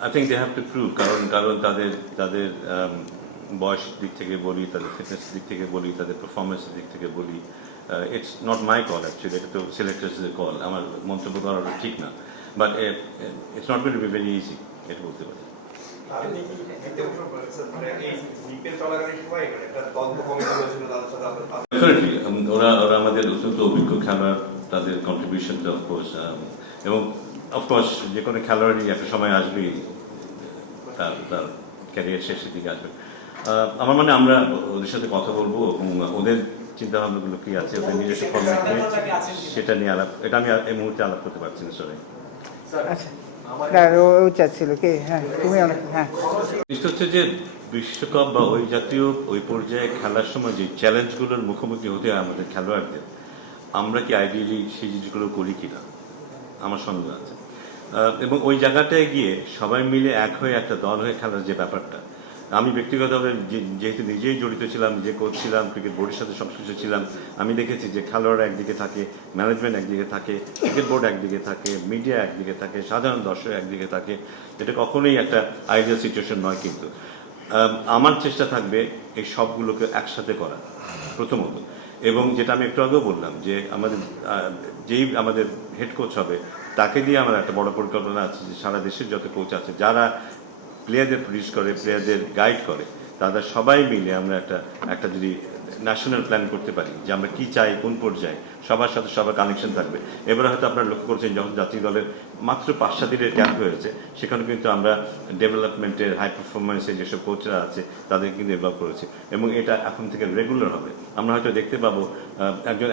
I think they have to prove কারণ তাদের বয়সের দিক থেকে বলি, তাদের ফিটনেসের দিক থেকে বলি, তাদের পারফরমেন্সের দিক থেকে বলি, it's not my call actually, এটা তো সিলেক্টার্সের কল, আমার মন্তব্য করাটা ঠিক না, but it's not going to be very easy, এটা বলতে পারি। ডেফিনেটলি ওরা আমাদের অত্যন্ত অভিজ্ঞ খেলোয়াড়, তাদের কন্ট্রিবিউশনটা অফকোর্স, এবং অফকোর্স যে কোনো খেলোয়াড়ই একটা সময় আসবেই তার ক্যারিয়ার শেষের দিকে আসবে। আমার মানে আমরা ওদের সাথে কথা বলবো এবং ওদের চিন্তাভাবনাগুলো কি আছে, ওদের নিজস্ব ফর্মেট নিয়ে সেটা নিয়ে আলাপ, এটা আমি এই মুহূর্তে আলাপ করতে পারছি না। সরি। নিশ্চিত হচ্ছে যে বিশ্বকাপ বা ওই জাতীয় ওই পর্যায়ে খেলার সময় যে চ্যালেঞ্জগুলোর মুখোমুখি হতে হয় আমাদের খেলোয়াড়দের, আমরা কি আইডিয়ালি সেই জিনিসগুলো করি কিনা আমার সন্দেহ আছে। এবং ওই জায়গাটায় গিয়ে সবাই মিলে এক হয়ে একটা দল হয়ে খেলার যে ব্যাপারটা, আমি ব্যক্তিগতভাবে যেহেতু নিজেই জড়িত ছিলাম, যে কোচ ছিলাম, ক্রিকেট বোর্ডের সাথে সংশ্লিষ্ট ছিলাম, আমি দেখেছি যে খেলোয়াড়রা একদিকে থাকে, ম্যানেজমেন্ট একদিকে থাকে, ক্রিকেট বোর্ড একদিকে থাকে, মিডিয়া একদিকে থাকে, সাধারণ দর্শক একদিকে থাকে। এটা কখনোই একটা আইডিয়াল সিচুয়েশন নয়, কিন্তু আমার চেষ্টা থাকবে এই সবগুলোকে একসাথে করা প্রথমত, এবং যেটা আমি একটু আগেও বললাম যে আমাদের হেড কোচ হবে তাকে দিয়ে আমার একটা বড় পরিকল্পনা আছে যে সারা দেশের যত কোচ আছে যারা প্লেয়ারদের প্রডিউস করে, প্লেয়ারদের গাইড করে, তাদের সবাই মিলে আমরা একটা যদি ন্যাশনাল প্ল্যান করতে পারি যে আমরা কি চাই, কোন পর্যায়ে সবার সাথে সবার কানেকশন থাকবে। এবারে হয়তো আপনারা লক্ষ্য করছেন যখন জাতীয় দলের মাত্র 5-7 দিনের ক্যাম্প হয়েছে, সেখানে কিন্তু আমরা ডেভেলপমেন্টের হাই পারফরমেন্সের যেসব কোচরা আছে তাদের কিন্তু ডেভেলপ করেছি, এবং এটা এখন থেকে রেগুলার হবে। আমরা হয়তো দেখতে পাবো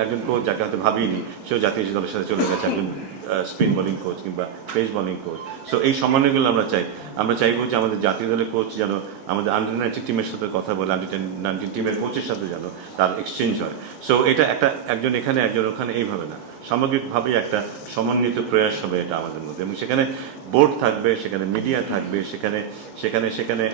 একজন কোচ যাকে হয়তো ভাবিনি, সেও জাতীয় দলের সাথে চলে গেছে, একজন স্পিন বোলিং কোচ কিংবা পেস বোলিং কোচ। সো এই সমন্বয়গুলো আমরা চাইবো যে আমাদের জাতীয় দলের কোচ যেন আমাদের আন্ডার-19 টিমের সাথে কথা বলে, আন্ডার-19 টিমের কোচের সাথে যেন তার এক্সচেঞ্জ হয়। সো এটা একজন এখানে একজন ওখানে এইভাবে না, সামগ্রিকভাবেই একটা সমন্বিত প্রয়াস হবে এটা আমাদের মধ্যে, এবং সেখানে বোর্ড থাকবে, সেখানে মিডিয়া থাকবে, সেখানে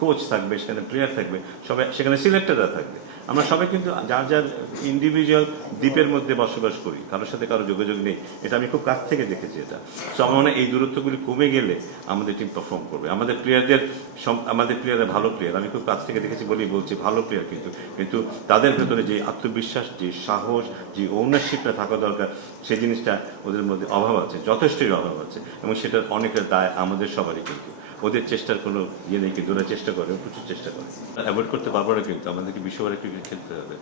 কোচ থাকবে, সেখানে প্লেয়ার থাকবে, সবাই সেখানে সিলেক্টররা থাকবে। আমরা সবাই কিন্তু যার ইন্ডিভিজুয়াল দ্বীপের মধ্যে বসবাস করি, কারোর সাথে কারো যোগাযোগ নেই, এটা আমি খুব কাছ থেকে দেখেছি। এটা সো আমার মনে হয় এই দূরত্বগুলি কমে গেলে আমাদের টিম পারফর্ম করবে। আমাদের প্লেয়াররা ভালো প্লেয়ার, আমি খুব কাছ থেকে দেখেছি বলেই বলছি, ভালো প্লেয়ার, কিন্তু তাদের ভেতরে যে আত্মবিশ্বাস, যে সাহস, যে ওনারশিপটা থাকা দরকার, সেই জিনিসটা ওদের মধ্যে অভাব আছে, যথেষ্টই অভাব আছে, এবং সেটার অনেকের দায় আমাদের সবারই। কিন্তু ওদের চেষ্টার কোনো ইয়ে নেই, কিন্তু ওরা চেষ্টা করে, প্রচুর চেষ্টা করে। অ্যাভয়েড করতে পারবো না, কিন্তু আমাদেরকে বিশ্ববারে ক্রিকেট খেলতে হবে।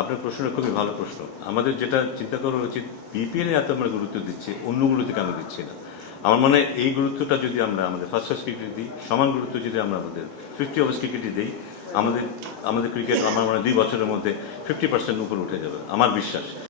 আপনার প্রশ্নটা খুবই ভালো প্রশ্ন। আমাদের যেটা চিন্তা করা উচিত, বিপিএল এত আমরা গুরুত্ব দিচ্ছি, অন্যগুলোতে কেন দিচ্ছি না? আমার মনে হয় এই গুরুত্বটা যদি আমরা আমাদের ফার্স্ট ক্লাস ক্রিকেট দিই, সমান গুরুত্ব যদি আমরা আমাদের 50 ওভার্স ক্রিকেটে দিই, আমাদের ক্রিকেট আমার মনে হয় 2 বছরের মধ্যে 50% উপরে উঠে যাবে, আমার বিশ্বাস।